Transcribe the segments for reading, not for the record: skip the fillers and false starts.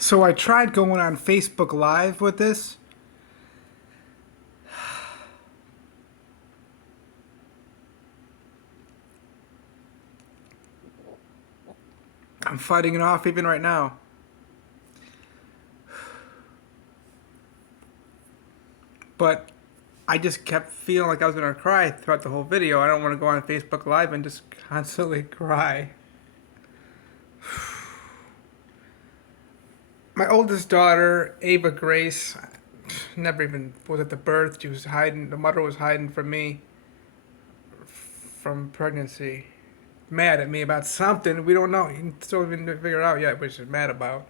So I tried going on Facebook Live with this. I'm fighting it off even right now. But I just kept feeling like I was going to cry throughout the whole video. I don't want to go on Facebook Live and just constantly cry. My oldest daughter, Ava Grace, never even was at the birth. She was hiding, the mother was hiding from me from pregnancy. Mad at me about something. We don't know. Still haven't figured it out yet what she's mad about.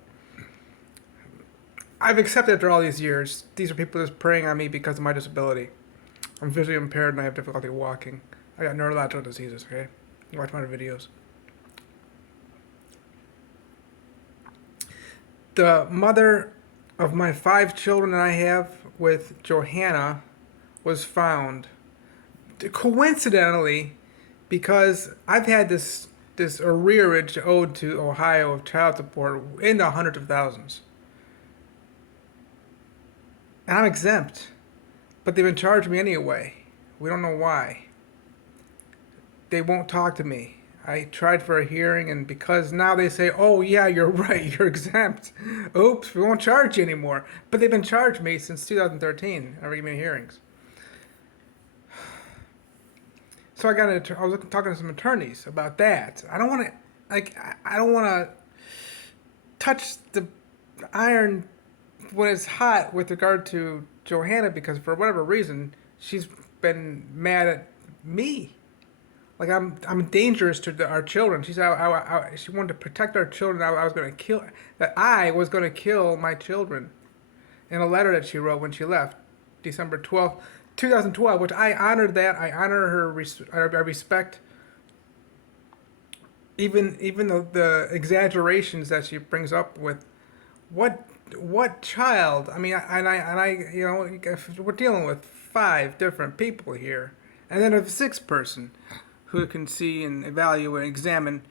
I've accepted after all these years, these are people just preying on me because of my disability. I'm visually impaired and I have difficulty walking. I got neurological diseases, okay? You watch my other videos. The mother of my 5 children that I have with Johanna was found. Coincidentally, because I've had this arrearage owed to Ohio of child support in the hundreds of thousands. And I'm exempt. But they've been charging me anyway. We don't know why. They won't talk to me. I tried for a hearing, and because now they say, oh, yeah, you're right, you're exempt. Oops, we won't charge you anymore. But they've been charging me since 2013, never giving me hearings. So I was talking to some attorneys about that. I don't want to, I don't want to touch the iron when it's hot with regard to Johanna because for whatever reason she's been mad at me. Like I'm dangerous to our children. She said she wanted to protect our children. I was going to kill that. I was going to kill my children. In a letter that she wrote when she left, December 12th, 2012, which I honored that. I honor her. I respect even the exaggerations that she brings up with what child? I mean, you know, we're dealing with 5 different people here, and then a 6th person who can see and evaluate and examine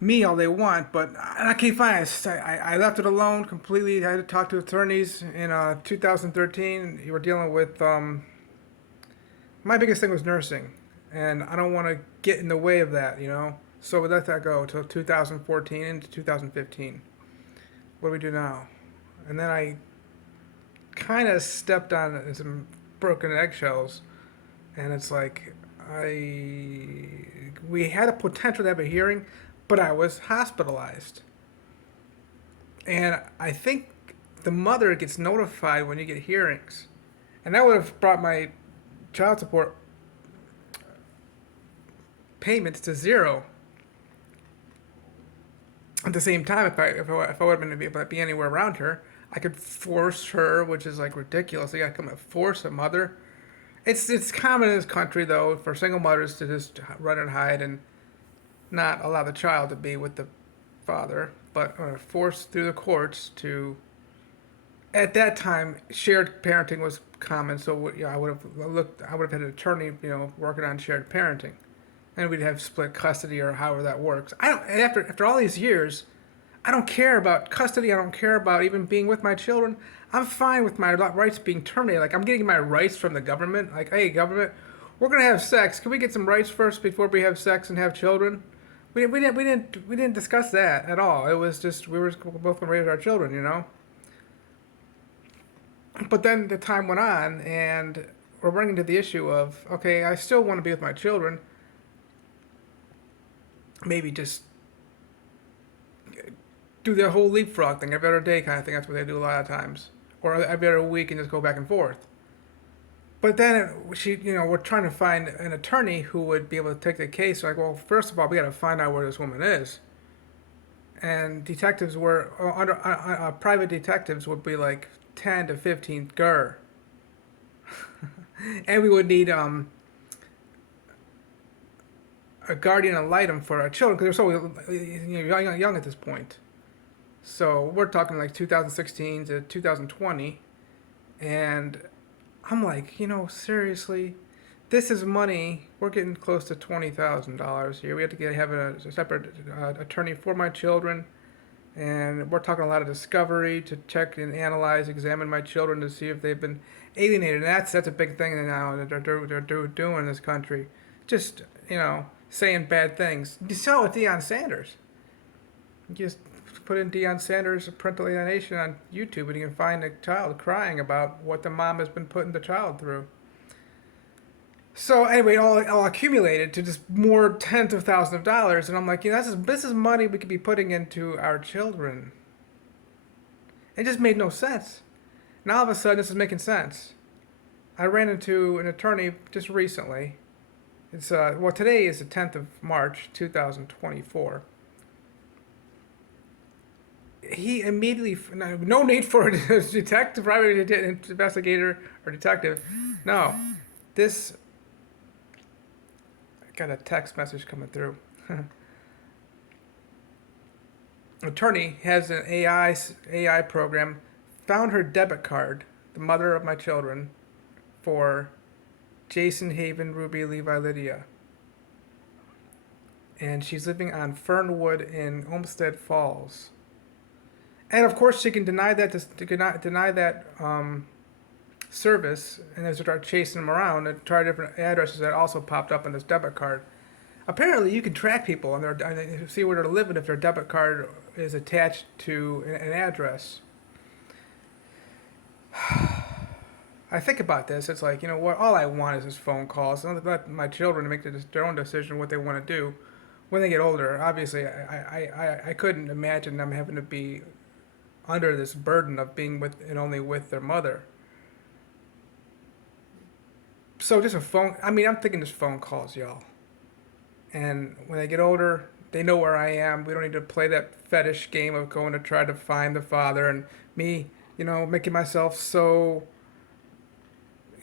me all they want. But I can't find it. I left it alone completely. I had to talk to attorneys in 2013. You were dealing with my biggest thing was nursing, and I don't want to get in the way of that, you know. So we let that go until 2014 into 2015. What do we do now? And then I kind of stepped on some broken eggshells, and it's like we had a potential to have a hearing, but I was hospitalized, and I think the mother gets notified when you get hearings, and that would have brought my child support payments to 0. At the same time, if I would have been able to be anywhere around her, I could force her, which is like ridiculous. You got to come and force a mother. It's common in this country though for single mothers to just run and hide and not allow the child to be with the father, but force through the courts to. At that time, shared parenting was common, so I would have looked. I would have had an attorney, you know, working on shared parenting, and we'd have split custody or however that works. I don't. And after all these years, I don't care about custody. I don't care about even being with my children. I'm fine with my rights being terminated. Like I'm getting my rights from the government. Like, hey, government, we're gonna have sex. Can we get some rights first before we have sex and have children? We didn't discuss that at all. It was just we were both gonna raise our children, you know. But then the time went on, and we're running into the issue of okay, I still want to be with my children. Maybe just do the whole leapfrog thing every other day kind of thing. That's what they do a lot of times, or every other week and just go back and forth. But then we're trying to find an attorney who would be able to take the case. Like, well, first of all, we got to find out where this woman is. And detectives were private detectives would be like 10 to 15 gur, and we would need a guardian ad litem for our children because they're so young at this point. So we're talking like 2016 to 2020, and I'm like, seriously, this is money. We're getting close to $20,000 here. We have to have a separate attorney for my children, And we're talking a lot of discovery to check and analyze, examine my children to see if they've been alienated. And that's a big thing now that they're doing in this country. Just, saying bad things. You saw it with Deion Sanders. You just put in Deion Sanders parental alienation on YouTube and you can find a child crying about what the mom has been putting the child through. So anyway, all accumulated to just more tens of thousands of dollars, and I'm like, this is money we could be putting into our children. It just made no sense. Now all of a sudden, this is making sense. I ran into an attorney just recently. Today is the 10th of March, 2024. He immediately, no need for a detective, private investigator or detective. No, this got a text message coming through. Attorney has an AI program found her debit card, the mother of my children, for Jason Haven Ruby Levi Lydia, and she's living on Fernwood in Olmsted Falls. And of course, she can deny that service, and then start chasing them around and try different addresses that also popped up on this debit card. Apparently, you can track people and see where they're living if their debit card is attached to an address. I think about this. It's like, what? All I want is just phone calls. I let my children make their own decision what they want to do when they get older. Obviously, I couldn't imagine them having to be under this burden of being with and only with their mother. So just a phone. I mean, I'm thinking just phone calls, y'all. And when they get older, they know where I am. We don't need to play that fetish game of going to try to find the father and me, making myself so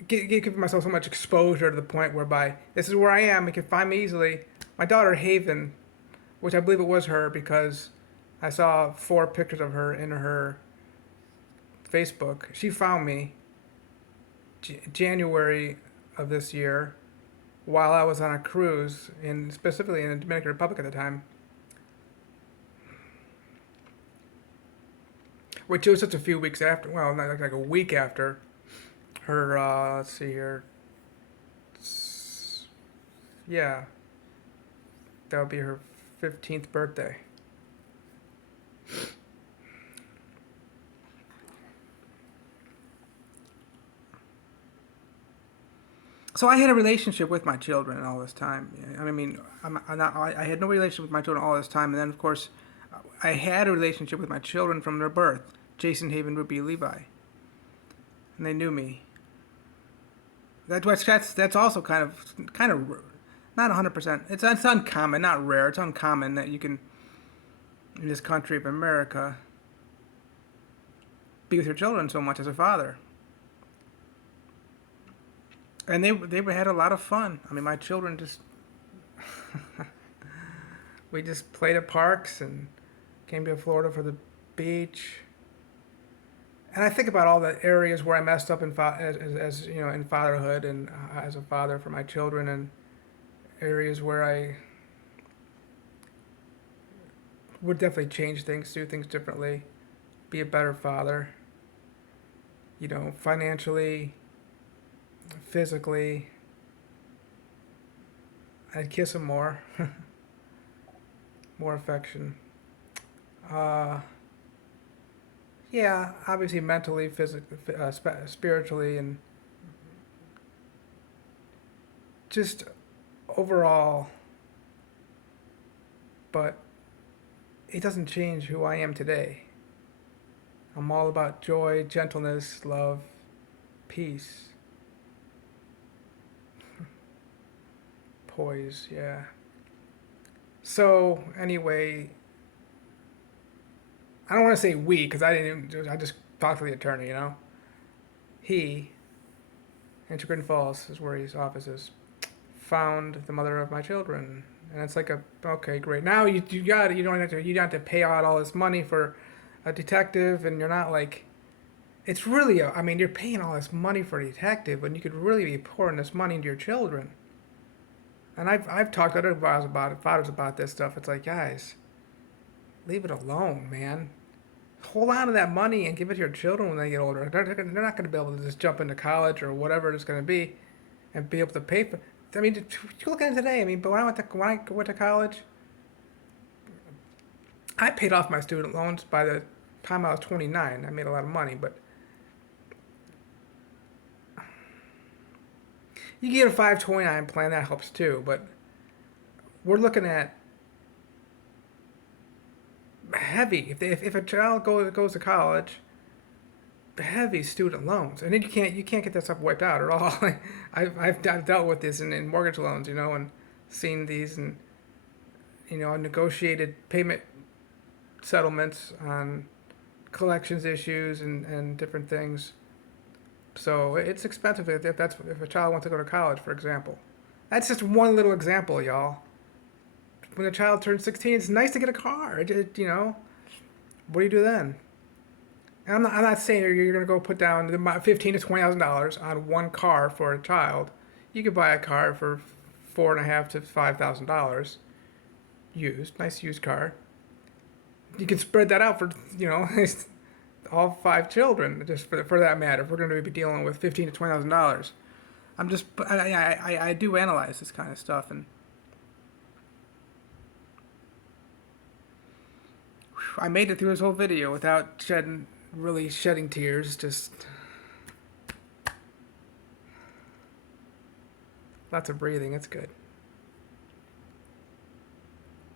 giving myself so much exposure to the point whereby this is where I am. You can find me easily. My daughter Haven, which I believe it was her because I saw 4 pictures of her in her Facebook. She found me January of this year while I was on a cruise, specifically in the Dominican Republic at the time, which was just a few weeks after. Well, not like a week after her. Let's see here. Yeah, that would be her 15th birthday. So I had a relationship with my children all this time. I mean, I had no relationship with my children all this time, and then of course, I had a relationship with my children from their birth, Jason Haven Ruby Levi, and they knew me. That's also kind of not 100%. It's uncommon, not rare. It's uncommon that you can in this country of America be with your children so much as a father. And they had a lot of fun. I mean, my children just we just played at parks and came to Florida for the beach. And I think about all the areas where I messed up as in fatherhood and as a father for my children, and areas where I would definitely change things, do things differently, be a better father. Financially, physically, I'd kiss him more, more affection. Uh, yeah, obviously mentally, physically, spiritually, and just overall. But it doesn't change who I am today. I'm all about joy, gentleness, love, peace, poise, yeah. So, anyway, I don't want to say we, because I just talked to the attorney. He, in Chagrin Falls is where his office is, found the mother of my children. And it's like okay, great. Now you don't have to pay out all this money for a detective, and you're not like, it's really, I mean, you're paying all this money for a detective when you could really be pouring this money into your children. And I've talked to other fathers about this stuff. It's like, guys, Leave it alone, man. Hold on to that money and give it to your children when they get older. They're not going to be able to just jump into college or whatever it's going to be and be able to pay for. I mean, you look at it today. I mean, but when I went to college, I paid off my student loans by the time I was 29. I made a lot of money, but you get a 529 plan that helps too. But we're looking at heavy. If a child goes to college, heavy student loans, and then you can't get that stuff wiped out at all. I've dealt with this in mortgage loans, and seen these, and negotiated payment settlements on collections issues and different things. So it's expensive if a child wants to go to college, for example. That's just one little example, y'all. When a child turns 16, it's nice to get a car. What do you do then? And I'm not saying you're going to go put down $15,000 to $20,000 on one car for a child. You could buy a car for $4,500 to $5,000 used, nice used car. You can spread that out for all five children, just for that matter. If we're going to be dealing with $15,000 to $20,000, I do analyze this kind of stuff, and I made it through this whole video without really shedding tears. Just lots of breathing. It's good.